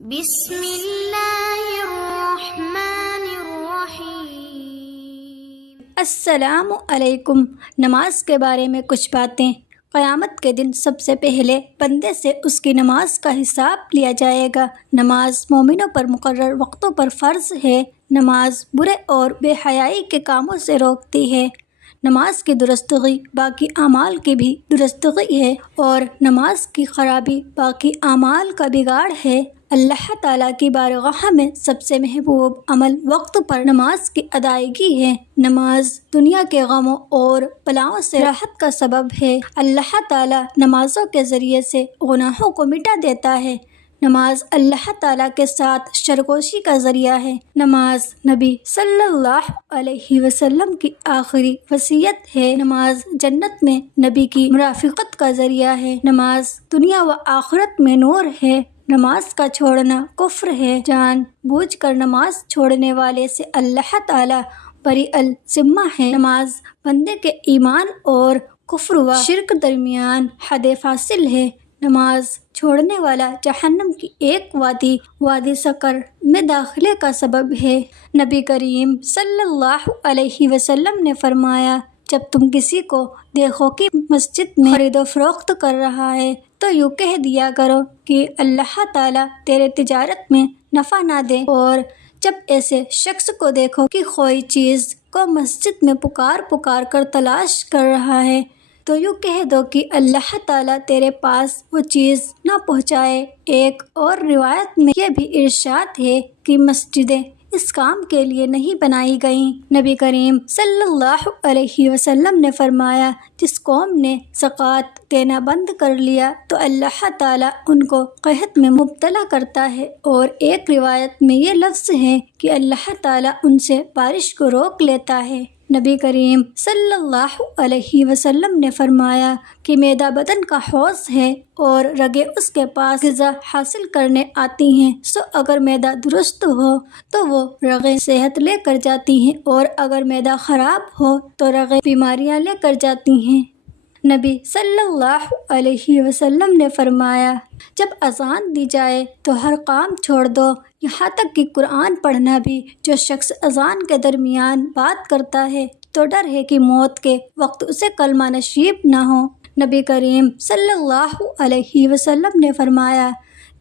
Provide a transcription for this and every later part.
بسم اللہ الرحمن الرحیم۔ السلام علیکم۔ نماز کے بارے میں کچھ باتیں۔ قیامت کے دن سب سے پہلے بندے سے اس کی نماز کا حساب لیا جائے گا۔ نماز مومنوں پر مقرر وقتوں پر فرض ہے۔ نماز برے اور بے حیائی کے کاموں سے روکتی ہے۔ نماز کی درستگی باقی اعمال کی بھی درستگی ہے، اور نماز کی خرابی باقی اعمال کا بگاڑ ہے۔ اللہ تعالیٰ کی بارگاہ میں سب سے محبوب عمل وقت پر نماز کی ادائیگی ہے۔ نماز دنیا کے غموں اور بلاؤں سے راحت کا سبب ہے۔ اللہ تعالیٰ نمازوں کے ذریعے سے گناہوں کو مٹا دیتا ہے۔ نماز اللہ تعالیٰ کے ساتھ سرگوشی کا ذریعہ ہے۔ نماز نبی صلی اللہ علیہ وسلم کی آخری وصیت ہے۔ نماز جنت میں نبی کی مرافقت کا ذریعہ ہے۔ نماز دنیا و آخرت میں نور ہے۔ نماز کا چھوڑنا کفر ہے۔ جان بوجھ کر نماز چھوڑنے والے سے اللہ تعالیٰ بری الذمہ ہے۔ نماز بندے کے ایمان اور کفر و شرک درمیان حد فاصل ہے۔ نماز چھوڑنے والا جہنم کی ایک وادی سقر میں داخلے کا سبب ہے۔ نبی کریم صلی اللہ علیہ وسلم نے فرمایا، جب تم کسی کو دیکھو کہ مسجد میں خرید و فروخت کر رہا ہے تو یوں کہہ دیا کرو کہ اللہ تعالیٰ تیرے تجارت میں نفع نہ دے، اور جب ایسے شخص کو دیکھو کہ کوئی چیز کو مسجد میں پکار کر تلاش کر رہا ہے تو یوں کہہ دو کہ اللہ تعالیٰ تیرے پاس وہ چیز نہ پہنچائے۔ ایک اور روایت میں یہ بھی ارشاد ہے کہ مسجدیں اس کام کے لیے نہیں بنائی گئیں۔ نبی کریم صلی اللہ علیہ وسلم نے فرمایا، جس قوم نے زکوٰۃ دینا بند کر لیا تو اللہ تعالیٰ ان کو قحط میں مبتلا کرتا ہے، اور ایک روایت میں یہ لفظ ہے کہ اللہ تعالیٰ ان سے بارش کو روک لیتا ہے۔ نبی کریم صلی اللہ علیہ وسلم نے فرمایا کہ معدہ بدن کا حوض ہے اور رگیں اس کے پاس غذا حاصل کرنے آتی ہیں، سو اگر معدہ درست ہو تو وہ رگیں صحت لے کر جاتی ہیں، اور اگر معدہ خراب ہو تو رگیں بیماریاں لے کر جاتی ہیں۔ نبی صلی اللہ علیہ وسلم نے فرمایا، جب اذان دی جائے تو ہر کام چھوڑ دو، یہاں تک کہ قرآن پڑھنا بھی۔ جو شخص اذان کے درمیان بات کرتا ہے تو ڈر ہے کہ موت کے وقت اسے کلمہ نصیب نہ ہو۔ نبی کریم صلی اللہ علیہ وسلم نے فرمایا،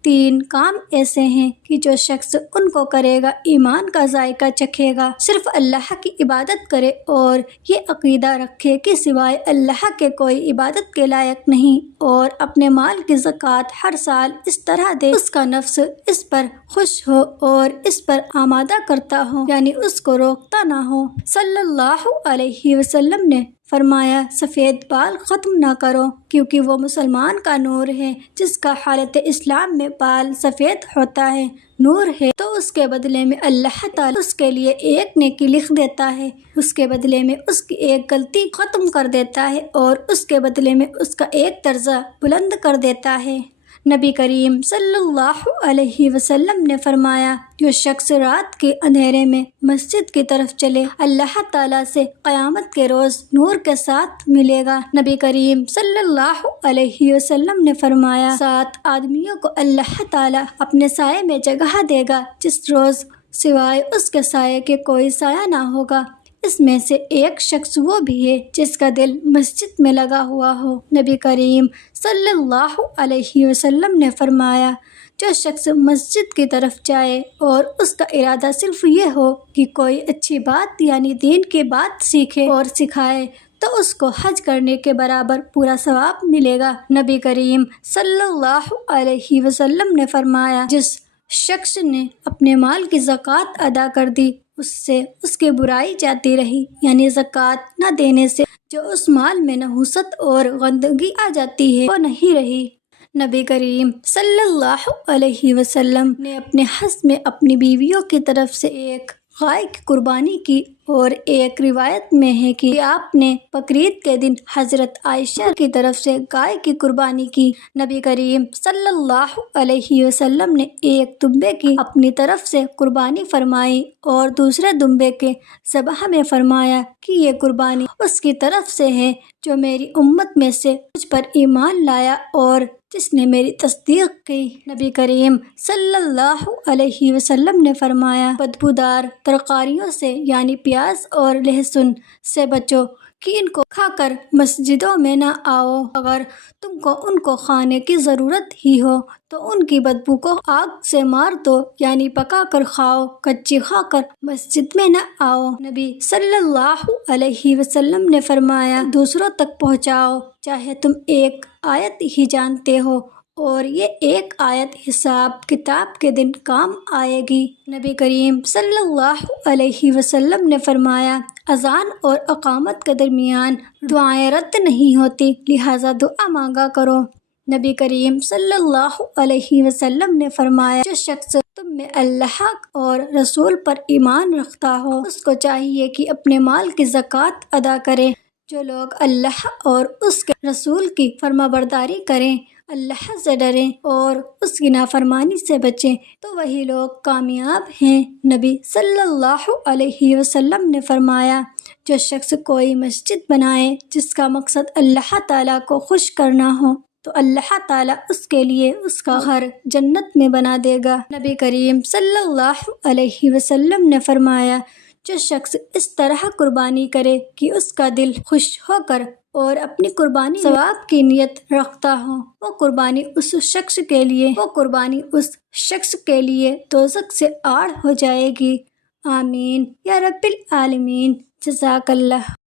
3 کام ایسے ہیں کہ جو شخص ان کو کرے گا ایمان کا ذائقہ چکھے گا۔ صرف اللہ کی عبادت کرے اور یہ عقیدہ رکھے کہ سوائے اللہ کے کوئی عبادت کے لائق نہیں، اور اپنے مال کی زکوٰۃ ہر سال اس طرح دے اس کا نفس اس پر خوش ہو اور اس پر آمادہ کرتا ہو، یعنی اس کو روکتا نہ ہو۔ صلی اللہ علیہ وسلم نے فرمایا، سفید بال ختم نہ کرو، کیونکہ وہ مسلمان کا نور ہے۔ جس کا حالت اسلام میں بال سفید ہوتا ہے، نور ہے، تو اس کے بدلے میں اللہ تعالیٰ اس کے لیے ایک نیکی لکھ دیتا ہے، اس کے بدلے میں اس کی ایک غلطی ختم کر دیتا ہے، اور اس کے بدلے میں اس کا ایک درجہ بلند کر دیتا ہے۔ نبی کریم صلی اللہ علیہ وسلم نے فرمایا، جو شخص رات کے اندھیرے میں مسجد کی طرف چلے، اللہ تعالیٰ سے قیامت کے روز نور کے ساتھ ملے گا۔ نبی کریم صلی اللہ علیہ وسلم نے فرمایا، 7 آدمیوں کو اللہ تعالیٰ اپنے سائے میں جگہ دے گا جس روز سوائے اس کے سائے کے کوئی سایہ نہ ہوگا۔ اس میں سے ایک شخص وہ بھی ہے جس کا دل مسجد میں لگا ہوا ہو۔ نبی کریم صلی اللہ علیہ وسلم نے فرمایا، جو شخص مسجد کی طرف جائے اور اس کا ارادہ صرف یہ ہو کہ کوئی اچھی بات یعنی دین کی بات سیکھے اور سکھائے، تو اس کو حج کرنے کے برابر پورا ثواب ملے گا۔ نبی کریم صلی اللہ علیہ وسلم نے فرمایا، جس شخص نے اپنے مال کی زکوٰۃ ادا کر دی، اس سے اس کی برائی جاتی رہی، یعنی زکوٰۃ نہ دینے سے جو اس مال میں نحوست اور گندگی آ جاتی ہے وہ نہیں رہی۔ نبی کریم صلی اللہ علیہ وسلم نے اپنے حج میں اپنی بیویوں کی طرف سے ایک گائے کی قربانی کی، اور ایک روایت میں ہے کہ آپ نے بقرعید کے دن حضرت عائشہ کی طرف سے گائے کی قربانی کی۔ نبی کریم صلی اللہ علیہ وسلم نے ایک دمبے کی اپنی طرف سے قربانی فرمائی اور دوسرے دمبے کے ذبح میں فرمایا کہ یہ قربانی اس کی طرف سے ہے جو میری امت میں سے مجھ پر ایمان لایا اور جس نے میری تصدیق کی۔ نبی کریم صلی اللہ علیہ وسلم نے فرمایا، بدبودار ترکاریوں سے یعنی پیاز اور لہسن سے بچو کہ ان کو کھا کر مسجدوں میں نہ آؤ۔ اگر تم کو ان کو کھانے کی ضرورت ہی ہو تو ان کی بدبو کو آگ سے مار دو، یعنی پکا کر کھاؤ، کچی کھا کر مسجد میں نہ آؤ۔ نبی صلی اللہ علیہ وسلم نے فرمایا، دوسروں تک پہنچاؤ چاہے تم ایک آیت ہی جانتے ہو، اور یہ ایک آیت حساب کتاب کے دن کام آئے گی۔ نبی کریم صلی اللہ علیہ وسلم نے فرمایا، اذان اور اقامت کے درمیان دعائیں رد نہیں ہوتی، لہٰذا دعا مانگا کرو۔ نبی کریم صلی اللہ علیہ وسلم نے فرمایا، جو شخص تم میں اللہ اور رسول پر ایمان رکھتا ہو اس کو چاہیے کہ اپنے مال کی زکوٰۃ ادا کرے۔ جو لوگ اللہ اور اس کے رسول کی فرمانبرداری کریں، اللہ سے ڈریں اور اس کی نافرمانی سے بچیں تو وہی لوگ کامیاب ہیں۔ نبی صلی اللہ علیہ وسلم نے فرمایا، جو شخص کوئی مسجد بنائے جس کا مقصد اللہ تعالیٰ کو خوش کرنا ہو تو اللہ تعالیٰ اس کے لیے اس کا گھر جنت میں بنا دے گا۔ نبی کریم صلی اللہ علیہ وسلم نے فرمایا، جو شخص اس طرح قربانی کرے کہ اس کا دل خوش ہو کر اور اپنی قربانی ثواب کی نیت رکھتا ہو، وہ قربانی اس شخص کے لیے دوزخ سے آڑ ہو جائے گی۔ آمین یا رب العالمین۔ جزاک اللہ۔